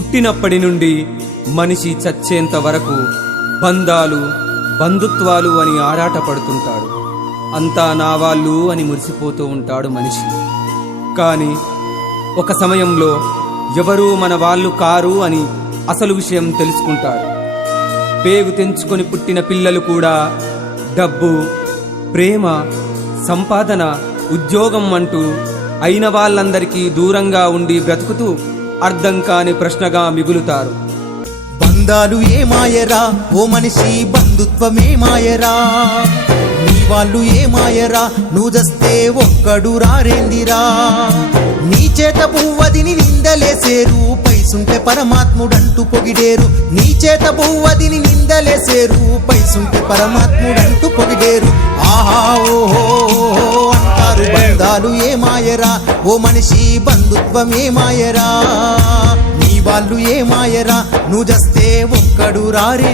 పుట్టినప్పటి నుండి మనిషి చచ్చేంత వరకు బంధాలు బంధుత్వాలు అని ఆరాటపడుతుంటాడు. అంతా నా వాళ్ళు అని మురిసిపోతూ ఉంటాడు మనిషి. కానీ ఒక సమయంలో ఎవరూ మన వాళ్ళు కారు అని అసలు విషయం తెలుసుకుంటాడు. పేగు తెంచుకొని పుట్టిన పిల్లలు కూడా డబ్బు, ప్రేమ, సంపాదన, ఉద్యోగం అంటూ అయిన వాళ్ళందరికీ దూరంగా ఉండి బ్రతుకుతూ అర్థం కాని ప్రశ్నగా మిగులుతారు. బంధాలు ఏమాయరా ఓ మనిషి, బంధుత్వమే మాయరా, నీ వాళ్ళు ఏమాయరా, నువ్వు జస్తే ఒక్కడు రారేందిరా. నీ చేత పువ్వదిని నిందలేసేరు, పైసుంటే పరమాత్ముడంటూ పొగిడేరు. నీ చేత పువ్వదిని నిందలేసేరు, పైసుంటే పరమాత్ముడంటూ పొగిడేరు. ఆహా ఓహో అంటారు. బంధాలు ఏమాయరా ఓ మనిషి, బంధుత్వమే మాయరా, నీ వాళ్ళు ఏమాయరా, నువ్వు జస్తే ఒక్కడు రారే.